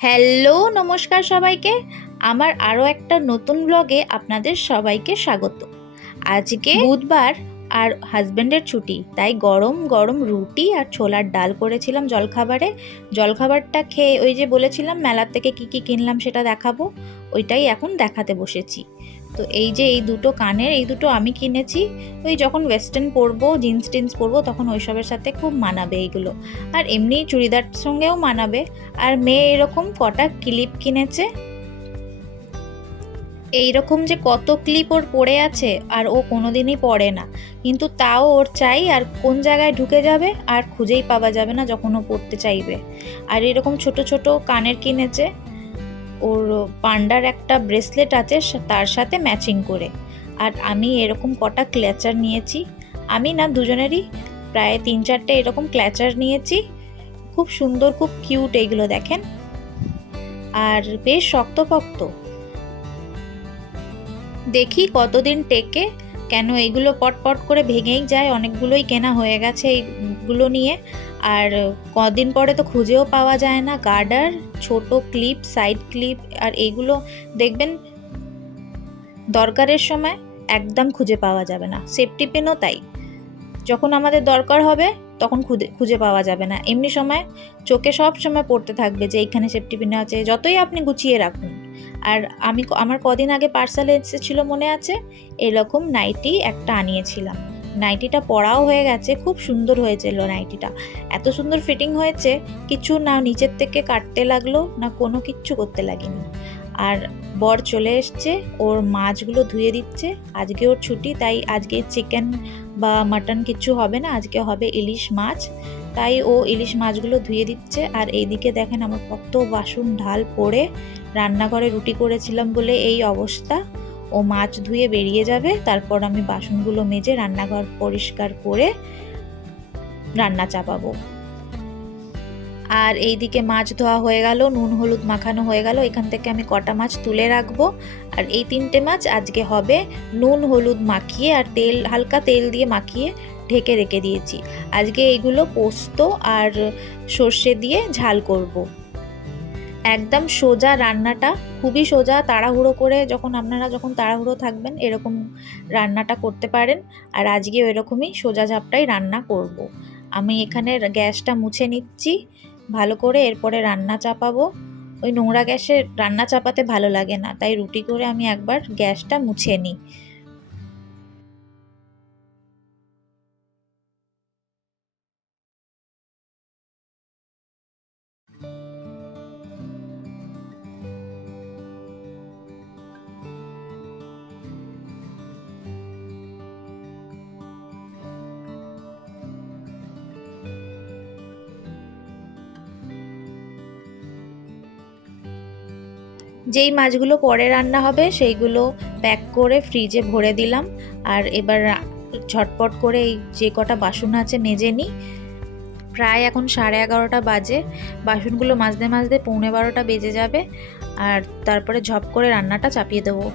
Hello, নমস্কার সবাইকে। আমার আরও একটা নতুন ব্লগে আপনাদের সবাইকে স্বাগত। আজকে বুধবার আর হাজব্যান্ডের ছুটি, তাই গরম গরম রুটি আর ছোলার ডাল করেছিলাম জলখাবারে। জলখাবারটা খেয়ে ওই যে বলেছিলাম মেলার থেকে কি কি কিনলাম সেটা দেখাবো, ওইটাই এখন দেখাতে বসেছি। তো এই যে এই দুটো কানের, এই দুটো আমি কিনেছি। ওই যখন ওয়েস্টার্ন পরবো, জিন্স টিন্স পরবো, তখন ওইসবের সাথে খুব মানাবে এইগুলো। আর এমনি চুড়িদার সঙ্গেও মানাবে। আর মেয়ে এরকম কটা ক্লিপ কিনেছে। এইরকম যে কত ক্লিপ ওর পড়ে আছে, আর ও কোনোদিনই পড়ে না, কিন্তু তাও ওর চাই। আর কোন জায়গায় ঢুকে যাবে আর খুঁজেই পাওয়া যাবে না যখন ও পড়তে চাইবে। আর এরকম ছোট ছোট কানের কিনেছে। ওর পান্ডার একটা ব্রেসলেট আছে তার সাথে ম্যাচিং করে। আর আমি এরকম কটা ক্ল্যাচার নিয়েছি। আমি না, দুজনেরই প্রায় 3-4টে এরকম ক্ল্যাচার নিয়েছি। খুব সুন্দর, খুব কিউট এইগুলো, দেখেন। আর বেশ শক্তপোক্ত, দেখি কতদিন টেকে। কেন এগুলো পটপট করে ভেঙেই যায়, অনেকগুলোই কেনা হয়ে গেছে এইগুলো নিয়ে। আর কদিন পরে তো খুঁজেও পাওয়া যায় না। গার্ডার, ছোট ক্লিপ, সাইড ক্লিপ, আর এইগুলো দেখবেন দরকারের সময় একদম খুঁজে পাওয়া যাবে না। সেফটি পিনও তাই, যখন আমাদের দরকার হবে তখন খুঁজে পাওয়া যাবে না। এমনি সময় চোখে সব সময় পড়তে থাকবে যে এইখানে সেফটি পিন আছে, যতই আপনি গুছিয়ে রাখুন। আর আমার কদিন আগে পার্সেলে এসেছিলো, মনে আছে, এরকম নাইটি একটা আনিয়েছিলাম। নাইটিটা পরাও হয়ে গেছে, খুব সুন্দর হয়েছিল নাইটিটা। এত সুন্দর ফিটিং হয়েছে, কিছু না নিচের থেকে কাটতে লাগলো না কোনো কিচ্ছু করতে লাগেনি। আর বর চলে এসছে, ওর মাছগুলো ধুয়ে দিচ্ছে। আজকে ওর ছুটি, তাই আজকে চিকেন বা মাটন কিছু হবে না, আজকে হবে ইলিশ মাছ। তাই ও ইলিশ মাছগুলো ধুয়ে দিচ্ছে। আর এইদিকে দেখেন আমার কত বাসন ঢাল পড়ে, রান্নাঘরে রুটি করেছিলাম বলে এই অবস্থা। ও মাছ ধুয়ে বেরিয়ে যাবে, তারপর আমি বাসনগুলো মেজে রান্নাঘর পরিষ্কার করে রান্না চাপাবো। আর এইদিকে মাছ ধোয়া হয়ে গেল, নুন হলুদ মাখানো হয়ে গেল। এখান থেকে আমি কটা মাছ তুলে রাখবো। আর এই 3টে মাছ আজকে হবে নুন হলুদ মাখিয়ে আর হালকা তেল দিয়ে মাখিয়ে ঢেকে রেখে দিয়েছি। আজকে এইগুলো পোস্ত আর সর্ষে দিয়ে ঝাল করব। একদম সোজা রান্নাটা, খুবই সোজা। তাড়াহুড়ো করে আপনারা যখন তাড়াহুড়ো থাকবেন এরকম রান্নাটা করতে পারেন। আর আজকে ওইরকমই সোজা ঝাপটাই রান্না করব। আমি এখানে গ্যাসটা মুছে নিচ্ছি ভালো করে, এরপরে রান্না চাপাবো। ওই নোংরা গ্যাসে রান্না চাপাতে ভালো লাগে না, তাই রুটি করে আমি একবার গ্যাসটা মুছে নিই। যেই মাছগুলো পরে রান্না হবে সেইগুলো প্যাক করে ফ্রিজে ভরে দিলাম। আর এবার ঝটপট করে এই যে কটা বাসন আছে মেজে নিই। প্রায় এখন 11:30 বাজে, বাসনগুলো মাজতে মাজতে 11:45 বেজে যাবে। আর তারপরে ঝপ করে রান্নাটা চাপিয়ে দেবো।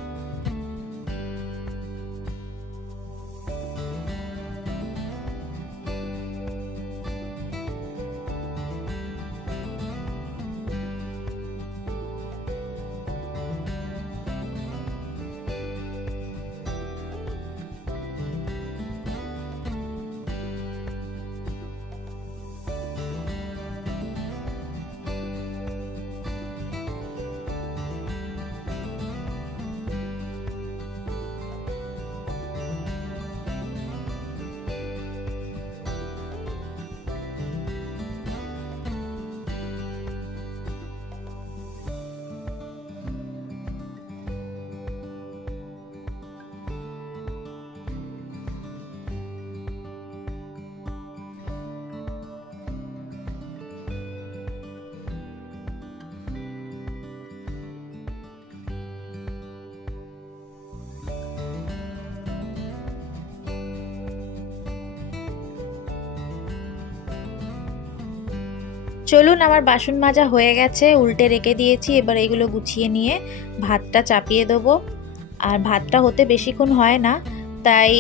চলুন, আমার বাসন মাজা হয়ে গেছে, উল্টে রেখে দিয়েছি। এবার এগুলো গুছিয়ে নিয়ে ভাতটা চাপিয়ে দেবো। আর ভাতটা হতে বেশিক্ষণ হয় না, তাই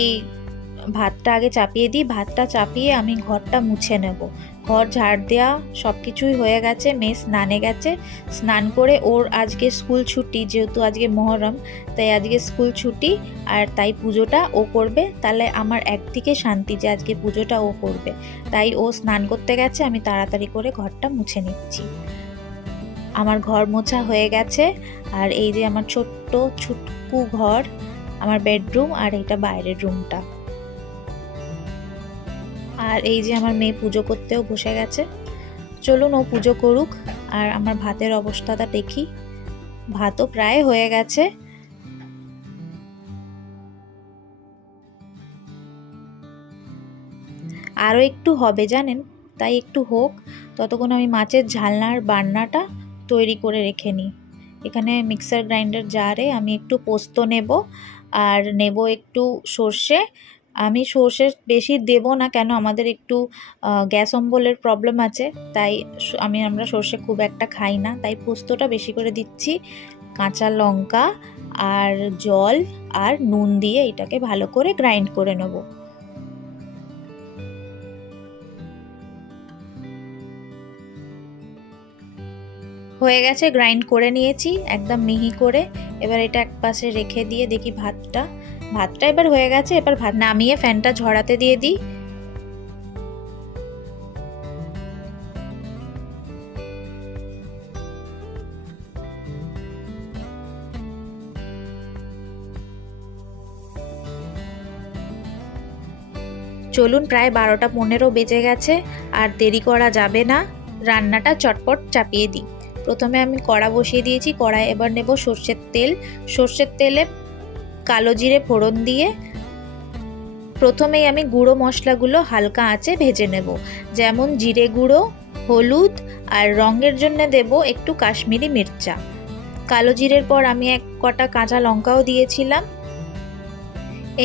ভাতটা আগে চাপিয়ে দিই। ভাতটা চাপিয়ে আমি ঘরটা মুছে নেব। ঘর ঝাড় দেওয়া সব কিছুই হয়ে গেছে। মেয়ে স্নানে গেছে, স্নান করে ওর আজকে স্কুল ছুটি, যেহেতু আজকে মহরম তাই আজকে স্কুল ছুটি, আর তাই পুজোটা ও করবে। তাহলে আমার একদিকে শান্তি যে আজকে পুজোটা ও করবে, তাই ও স্নান করতে গেছে, আমি তাড়াতাড়ি করে ঘরটা মুছে নিচ্ছি। আমার ঘর মোছা হয়ে গেছে, আর এই যে আমার ছোট্ট ছুটকু ঘর, আমার বেডরুম, আর এটা বাইরের রুমটা। আর এই যে আমার মেয়ে পুজো করতেও বসে গেছে। চলুন ও পুজো করুক, আর আমার ভাতের অবস্থাটা দেখি। ভাতও প্রায় হয়ে গেছে। আরও একটু হবে জানেন, তাই একটু হোক, ততক্ষণ আমি মাছের ঝালনার বান্নাটা তৈরি করে রেখে নিই। এখানে মিক্সার গ্রাইন্ডার জারে আমি একটু পোস্ত নেব, আর নেব একটু সর্ষে। আমি সর্ষে বেশি দেব না, কেন আমাদের একটু গ্যাস অম্বলের প্রবলেম আছে, তাই আমরা সর্ষে খুব একটা খাই না, তাই পোস্তটা বেশি করে দিচ্ছি। কাঁচা লঙ্কা আর জল আর নুন দিয়ে এটাকে ভালো করে গ্রাইন্ড করে নেব। হয়ে গেছে, গ্রাইন্ড করে নিয়েছি একদম মিহি করে। এবার এটা এক পাশে রেখে দিয়ে দেখি ভাতটা এবার হয়ে গেছে। এবার ভাত নামিয়ে ফ্যানটা ঝরাতে দিয়ে দিই। চলুন, প্রায় 12টা 15 বেজে গেছে, আর দেরি করা যাবে না, রান্নাটা চটপট চাপিয়ে দিই। প্রথমে আমি কড়া বসিয়ে দিয়েছি, কড়ায় এবার নেব সর্ষের তেল। সর্ষের তেলে কালো জিরে ফোড়ন দিয়ে প্রথমেই আমি গুঁড়ো মশলাগুলো হালকা আঁচে ভেজে নেব, যেমন জিরে গুঁড়ো, হলুদ, আর রঙের জন্য দেব একটু কাশ্মীরি মির্চা। কালো জিরের পর আমি এক কটা কাঁচা লঙ্কাও দিয়েছিলাম।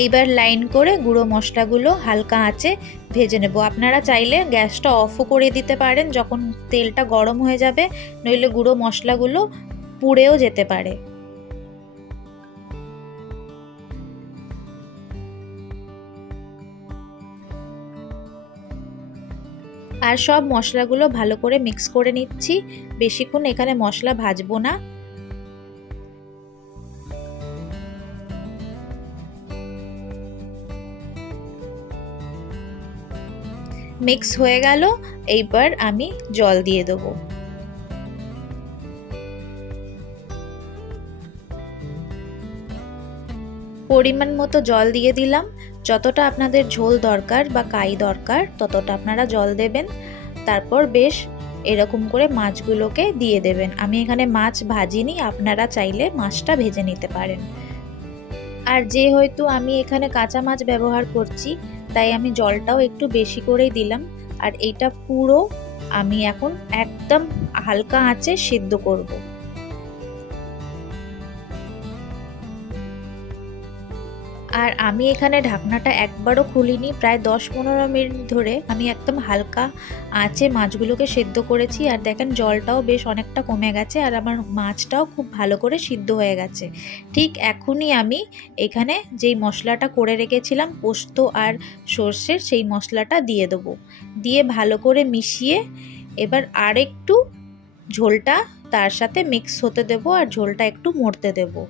এইবার লাইন করে গুঁড়ো মশলাগুলো হালকা আঁচে ভেজে নেব। আপনারা চাইলে গ্যাসটা অফও করে দিতে পারেন যখন তেলটা গরম হয়ে যাবে, নইলে গুঁড়ো মশলাগুলো পুড়েও যেতে পারে। আর সব মশলাগুলো ভালো করে মিক্স করে নিচ্ছি। বেশিক্ষণ এখানে মশলা ভাজবো না। মিক্স হয়ে গেল, এইবার আমি জল দিয়ে দেবো। পরিমাণ মতো জল দিয়ে দিলাম। যতটা আপনাদের ঝোল দরকার বা কাই দরকার ততটা আপনারা জল দেবেন। তারপর বেশ এরকম করে মাছগুলোকে দিয়ে দেবেন। আমি এখানে মাছ ভাজিনি, আপনারা চাইলে মাছটা ভেজে নিতে পারেন। আর যেহেতু আমি এখানে কাঁচা মাছ ব্যবহার করছি, তাই আমি জলটাও একটু বেশি করেই দিলাম। আর এইটা পুরো আমি এখন একদম হালকা আঁচে সিদ্ধ করব। আর আমি এখানে ঢাকনাটা একবারও খুলিনি, প্রায় 10-15 মিনিট ধরে আমি একদম হালকা আঁচে মাছগুলোকে সেদ্ধ করেছি। আর দেখেন জলটাও বেশ অনেকটা কমে গেছে, আর আমার মাছটাও খুব ভালো করে সিদ্ধ হয়ে গেছে। ঠিক এখনই আমি এখানে যেই মশলাটা করে রেখেছিলাম পোস্ত আর সর্ষের, সেই মশলাটা দিয়ে দেবো। দিয়ে ভালো করে মিশিয়ে এবার আর একটু ঝোলটা তার সাথে মিক্স হতে দেবো, আর ঝোলটা একটু মরতে দেবো।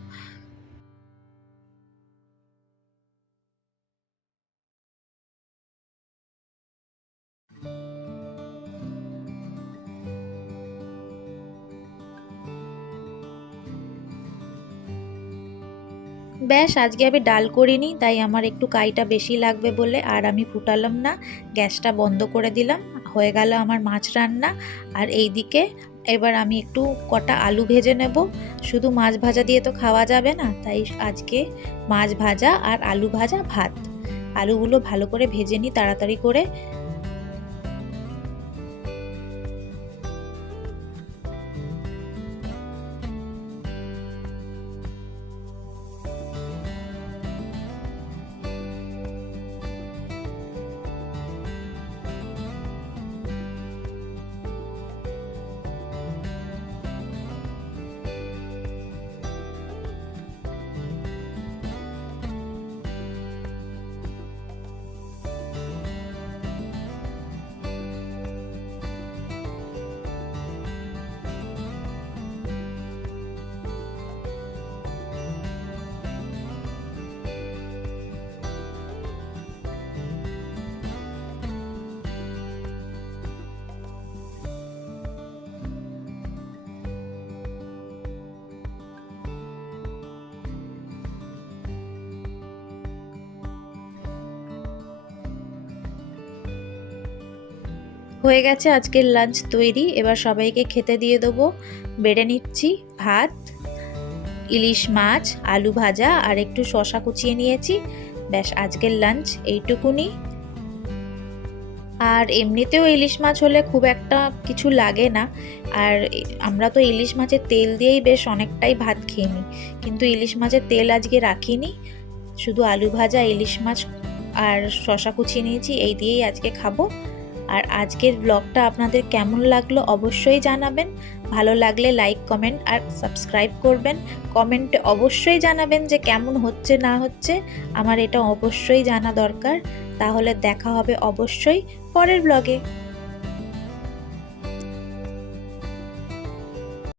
ব্যাস, আজকে আমি ডাল করিনি, তাই আমার একটু কাইটা বেশি লাগবে বলে আর আমি ফুটালাম না, গ্যাসটা বন্ধ করে দিলাম। হয়ে গেল আমার মাছ রান্না। আর এই দিকে এবার আমি একটু কটা আলু ভেজে নেব। শুধু মাছ ভাজা দিয়ে তো খাওয়া যাবে না, তাই আজকে মাছ ভাজা আর আলু ভাজা ভাত। আলুগুলো ভালো করে ভেজে নিই তাড়াতাড়ি করে। হয়ে গেছে আজকের লাঞ্চ তৈরি, এবার সবাইকে খেতে দিয়ে দেবো। বেড়ে নিচ্ছি ভাত, ইলিশ মাছ, আলু ভাজা আর একটু শসা কুচিয়ে নিয়েছি। ব্যাস আজকের লাঞ্চ এইটুকুনি। আর এমনিতেও ইলিশ মাছ হলে খুব একটা কিছু লাগে না, আর আমরা তো ইলিশ মাছের তেল দিয়েই বেশ অনেকটাই ভাত খেয়ে নিই, কিন্তু ইলিশ মাছের তেল আজকে রাখিনি, শুধু আলু ভাজা, ইলিশ মাছ আর শসা কুচিয়ে নিয়েছি, এই দিয়েই আজকে খাবো। আর আজকের ব্লগটা আপনাদের কেমন লাগলো অবশ্যই জানাবেন। ভালো লাগলে লাইক, কমেন্ট আর সাবস্ক্রাইব করবেন। কমেন্টে অবশ্যই জানাবেন যে কেমন হচ্ছে না হচ্ছে, আমার এটা অবশ্যই জানা দরকার। তাহলে দেখা হবে অবশ্যই পরের ব্লগে।